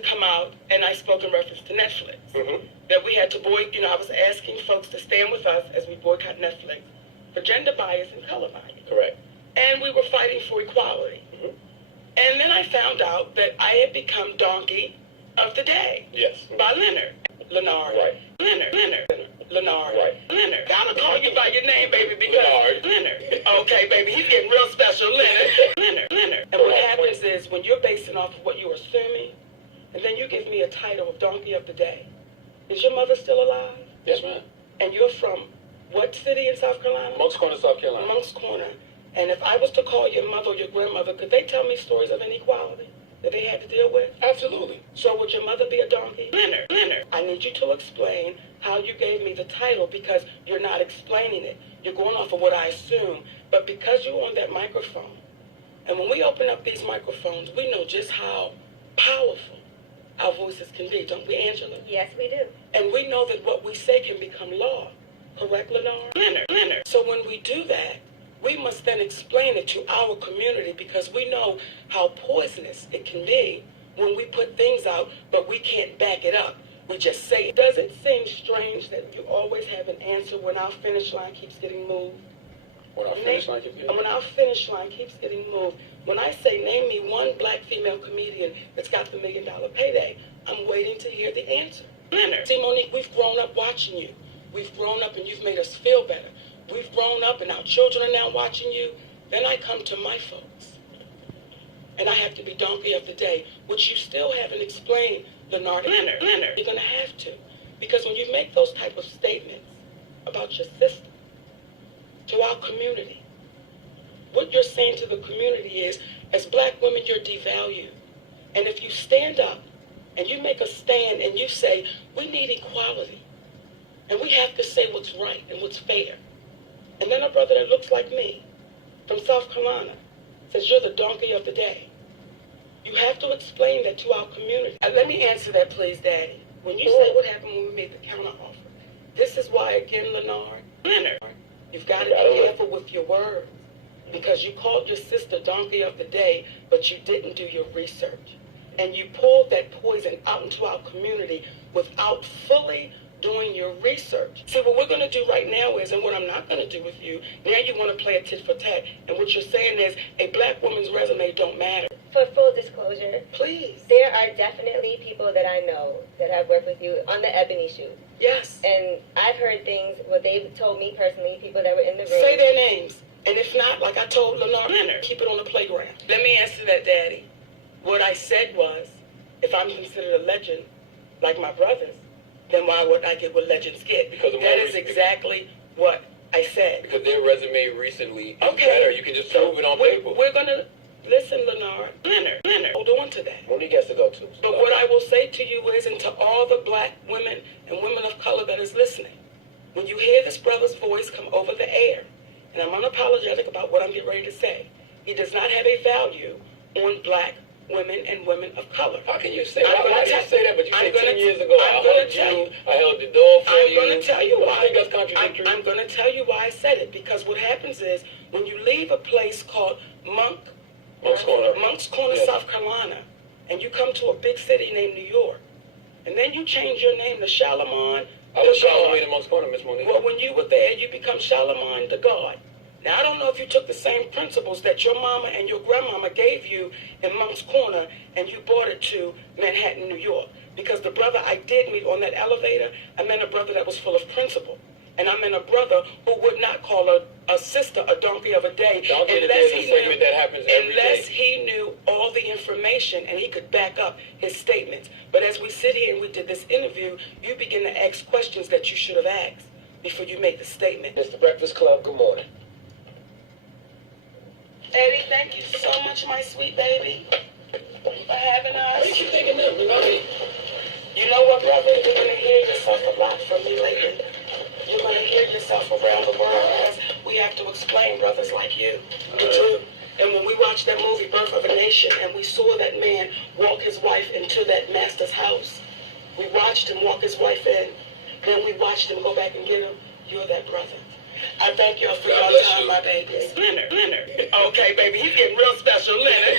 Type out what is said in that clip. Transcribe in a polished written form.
come out, and I spoke in reference to Netflix. That we had to I was asking folks to stand with us as we boycott Netflix for gender bias and color bias. Correct. And we were fighting for equality. And then I found out that I had become donkey of the day. Yes. By Leonard. Right. Leonard. Right. Leonard. Gotta call you by your name, baby, because Leonard. Okay, baby, he's getting real special. Leonard. And what happens is when you're basing off of what you're assuming, and then you give me a title of donkey of the day. Is your mother still alive? Yes, ma'am. And you're from what city in South Carolina? Moncks Corner, South Carolina. Moncks Corner. And if I was to call your mother or your grandmother, could they tell me stories of inequality that they had to deal with? Absolutely. So would your mother be a donkey? Leonard, I need you to explain how you gave me the title because you're not explaining it. You're going off of what I assume. But because you're on that microphone, and when we open up these microphones, we know just how powerful our voices can be, don't we, Angela? Yes, we do. And we know that what we say can become law. Correct, Lenore? Leonard. So when we do that, we must then explain it to our community because we know how poisonous it can be when we put things out, but we can't back it up. We just say it. Does it seem strange that you always have an answer when our finish line keeps getting moved? When our finish line keeps getting moved? When our finish line keeps getting moved. When I say, name me one black female comedian that's got the $1 million payday, I'm waiting to hear the answer. Leonard. See, Monique, we've grown up watching you. We've grown up and you've made us feel better. We've grown up and our children are now watching you. Then I come to my folks. And I have to be donkey of the day, which you still haven't explained, Leonard. Leonard. You're going to have to. Because when you make those type of statements about your sister, to our community, what you're saying to the community is, as black women, you're devalued. And if you stand up and you make a stand and you say, we need equality, and we have to say what's right and what's fair. And then a brother that looks like me from South Carolina says, you're the donkey of the day. You have to explain that to our community. Let me answer that, please, Daddy. When you say what happened when we made the counteroffer, this is why, again, Leonard, you've got to be careful with your words. Because you called your sister donkey of the day, but you didn't do your research. And you pulled that poison out into our community without fully doing your research. See, what we're going to do right now is, and what I'm not going to do with you, now you want to play a tit for tat. And what you're saying is, a black woman's resume don't matter. For full disclosure, please, there are definitely people that I know that have worked with you on the Ebony shoot. Yes. And I've heard things, what they've told me personally, people that were in the room. Say their names. And if not, like I told Leonard, keep it on the playground. Let me answer that, Daddy. What I said was, if I'm considered a legend, like my brothers, then why would I get what legends get? Because that is exactly what I said. Because their resume recently is better. You can just prove it on paper. We're going to listen, Leonard. Hold on to that. Monique has to go too. But what I will say to you is, and to all the black women and women of color that is listening, when you hear this brother's voice come over the air, and I'm unapologetic about what I'm getting ready to say, he does not have a value on black women and women of color. How can you say that? Why do you say that? But you said 10 years ago, I held the door for you. I'm going to tell you why. I think that's contradictory. I'm going to tell you why I said it. Because what happens is, when you leave a place called Moncks Corner, yes, South Carolina, and you come to a big city named New York, and then you change your name to Charlamagne. I was Charlamagne in Moncks Corner, Miss Monique. Well, when you were there, you become Charlamagne the God. Now, I don't know if you took the same principles that your mama and your grandmama gave you in Moncks Corner and you brought it to Manhattan, New York. Because the brother I did meet on that elevator, I met a brother that was full of principle. And I met a brother who would not call a sister a donkey of a day unless he knew all the information and he could back up his statements. But as we sit here and we did this interview, you begin to ask questions that you should have asked before you make the statement. Mr. Breakfast Club, good morning. Eddie, thank you so much, my sweet baby, for having us. Why do you keep thinking that? You know what, brother? You're going to hear yourself a lot from me lately. You're going to hear yourself around the world as we have to explain brothers like you. Me too. And when we watched that movie, Birth of a Nation, and we saw that man walk his wife into that master's house, we watched him walk his wife in, then we watched him go back and get him. You're that brother. I thank y'all for your time, my babies. Leonard. Okay, baby, he's getting real special, Leonard.